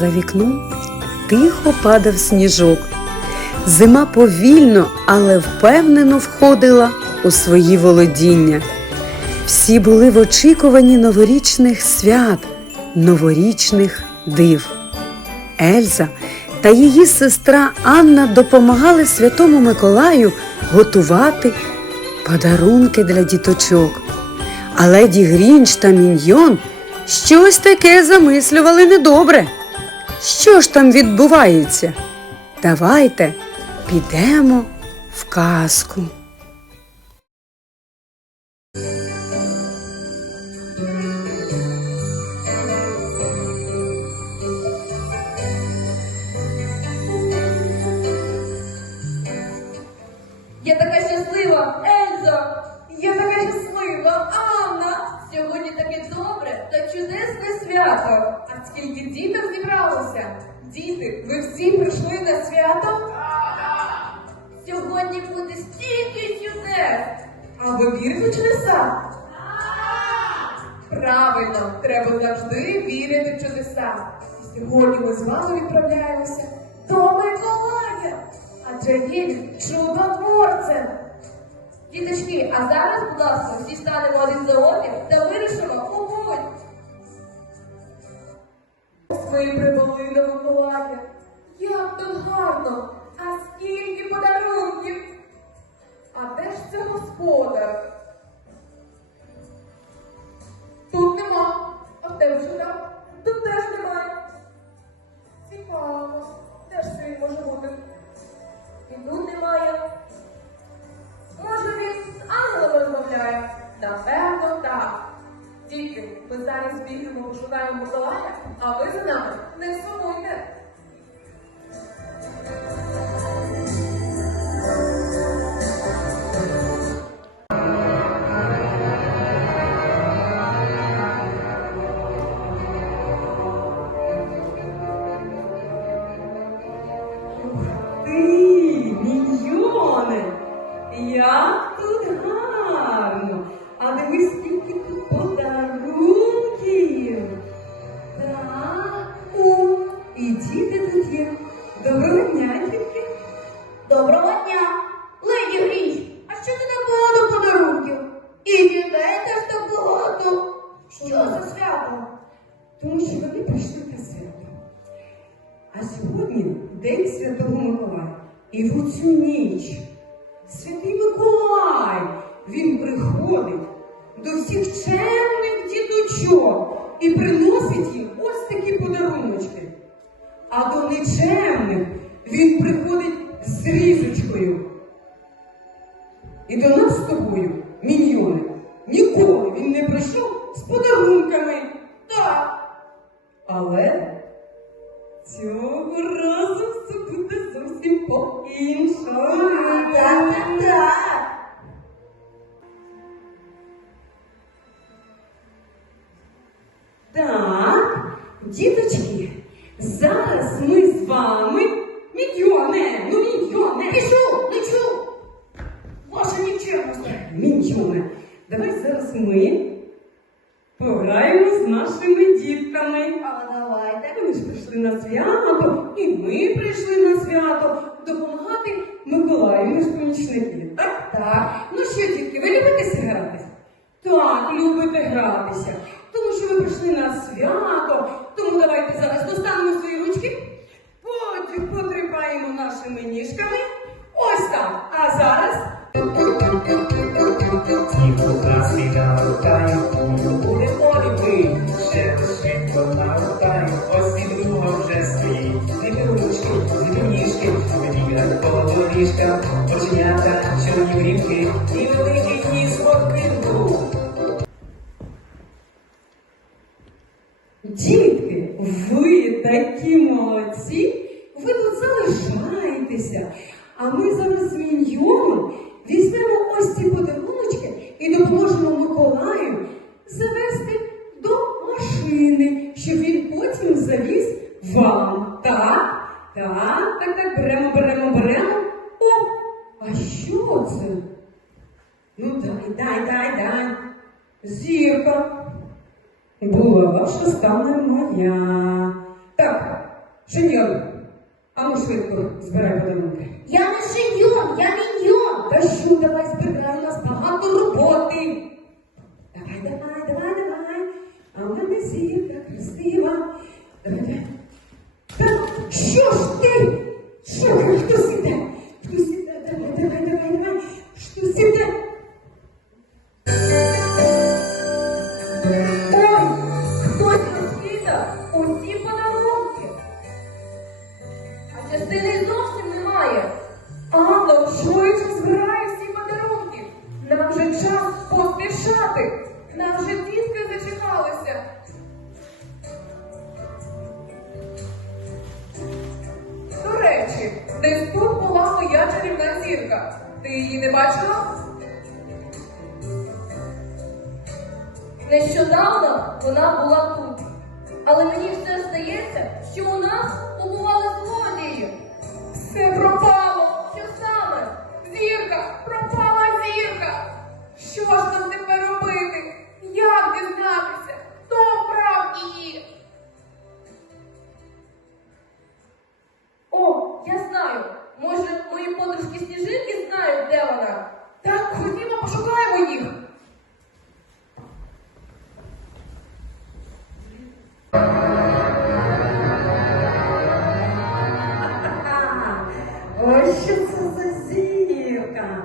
За вікном тихо падав сніжок. Зима повільно, але впевнено входила у свої володіння. Всі були в очікуванні новорічних свят, новорічних див. Ельза та її сестра Анна допомагали святому Миколаю готувати подарунки для діточок. А леді Грінч та Міньйон щось таке замислювали недобре. Що ж там відбувається? Давайте підемо в казку. Треба завжди вірити в чудеса. І сьогодні ми з вами відправляємося до Миколая. Адже є він чудотворцем. Діточки, а зараз, будь ласка, всі станемо один за одним та вирішимо у путь. Ми прибули до Миколая. Як тут гарно! А скільки подарунків! А де ж це господар? І приносить їм ось такі подаруночки. А до нечемних він приходить з різочкою. І до нас Так, діточки, зараз ми з вами міньйони, ну міньйони. Пішу, лечу. Ваша нікчемність. Міньйони, давай зараз ми пограємо з нашими дітками. А давайте. Вони ж прийшли на свято, і ми прийшли на свято допомагати Миколаю, ми ж помічники. Так? Так. Ну що, дітки, ви любите гратися? Так, любите гратися. Прийшли на свято. Тому давайте зараз достанемо свої ручки, потім потріпаємо нашими ніжками. Ось так. А зараз Снігу краски налутаю, воно буде полюбий, ще швидко налутаю, ось і друга вже стоїть. Не ручки, не ніжки, вибігать по доріжкам, оченята, чорні брівки, і великий ніс морквинку. Дітки, ви такі молодці, ви тут залишаєтеся. А ми зараз з міньйоном візьмемо ось ці подаруночки і допоможемо Миколаю завести до машини, щоб він потім завіз вам. Так, так, так, так, беремо, беремо, беремо. О, а що це? Ну дай, дай, дай, дай. Зірка. Була ваша стане моя. Так, Шиньйон, а ну швидко збирай подарунки. Я не шиньйон, я міньйон. Та що, давай збирай, Анна швидше збирає всі подарунки. Нам вже час поспішати. Нам вже дітки зачекалися. До речі, десь тут була моя чарівна зірка. Ти її не бачила? Нещодавно вона була тут. Але мені все здається, що у нас побували що це за зірка.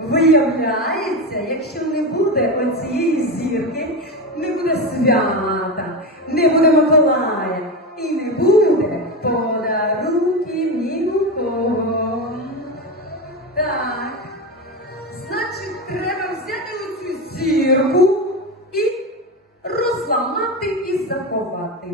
Виявляється, якщо не буде оцієї зірки, не буде свята, не буде Миколая і не буде подарунків ні у кого. Так, значить, треба взяти оцю зірку і розламати і заховати.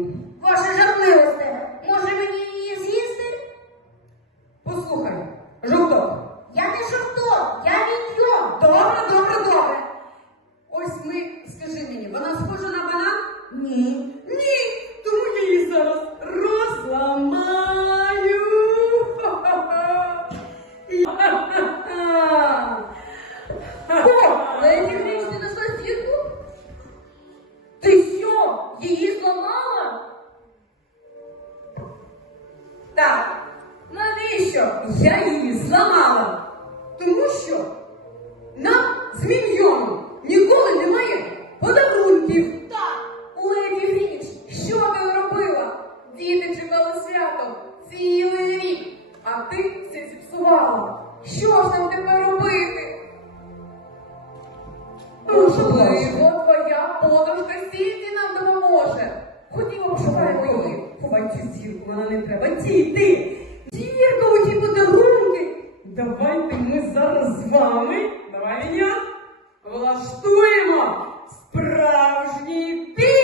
Діти свято цілий рік, а ти все зіпсувала. Що ж нам тепер робити? Можливо, твоя подружка Сінді нам допоможе. Ходімо, пошукаємо її. Ховай цю зірку, вона не треба. Діти! Зірка, оті подарунки! Давайте ми зараз з вами, давай мене, влаштуємо справжній пі!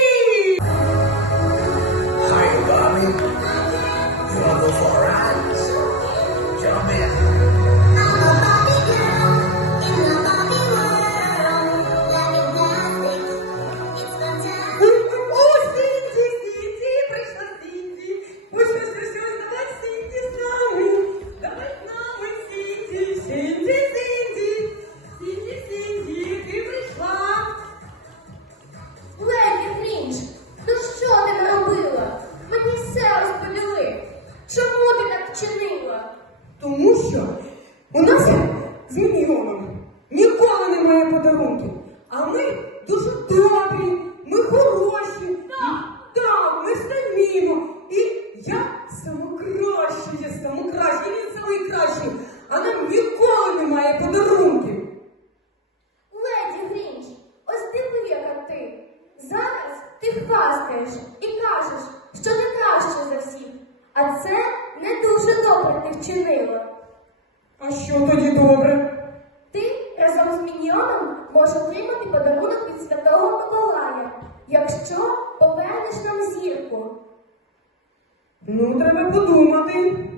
Ну, треба подумати.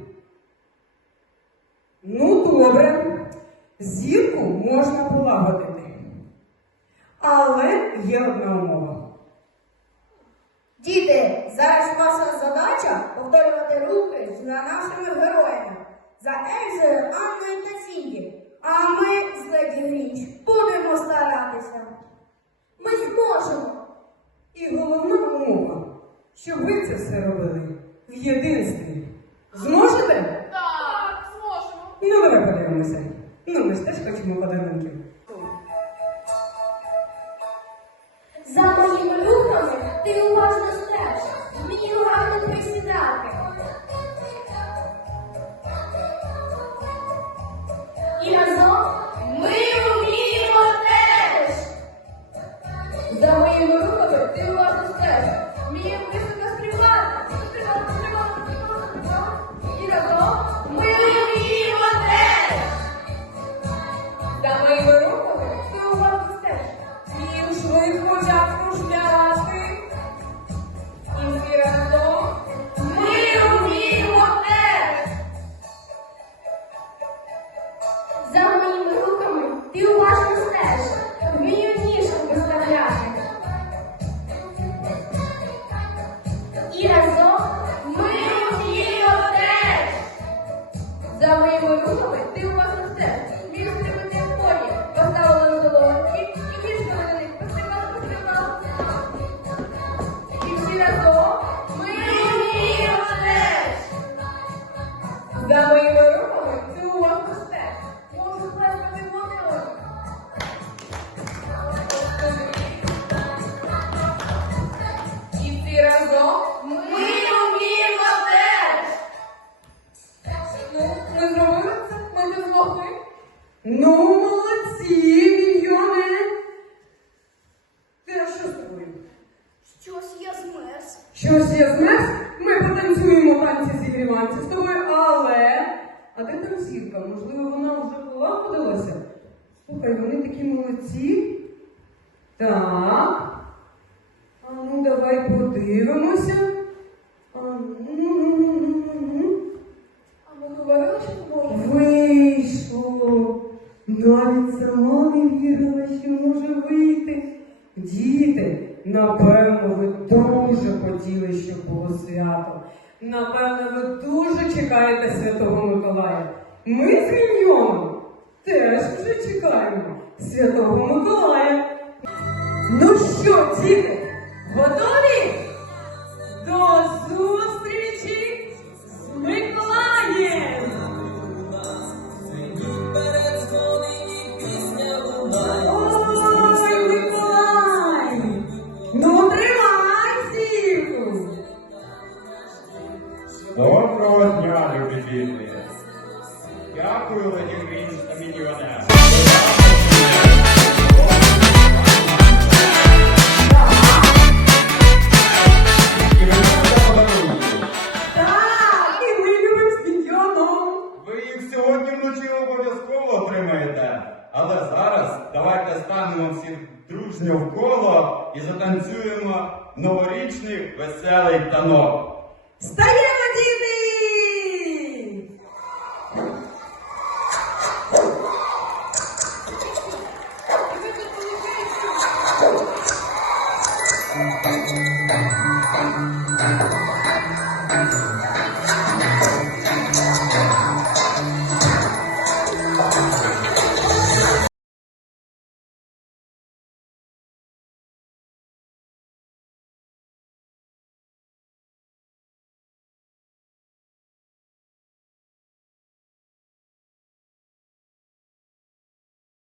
Ну, добре. Зірку можна полагодити. Але є одна умова. Діти, зараз ваша задача повторювати рухи з нашими героями. За Ельзою, Анною та Сінді. А ми з Леді Грінч будемо старатися. Ми зможемо. І головна умова, щоб ви це все робили в єдинстві. Зможете? Так, зможемо. Ну, давай подивимося. Ну, ми ж теж хочемо подарунки. За моїми рухами ти уважно Yes. Змерз. Щось я змерз? Ми потанцюємо танці зігріванці з тобою, але. А де там зірка? Можливо, вона вже полагодилася? Слухай, вони такі молодці. Так. А ну давай подивимося. А ну, ну, ну, ну, ну. А ми говорили, що можемо. Вийшло. Навіть сама не вірила, що може вийти. Діти, напевно, ви дуже хотіли, щоб було свято. Напевно, ви дуже чекаєте Святого Миколая. Ми з Міньйоном теж вже чекаємо Святого Миколая. Ну що, діти, готові? довкола і затанцюємо новорічний веселий танок. Стаємо, діти!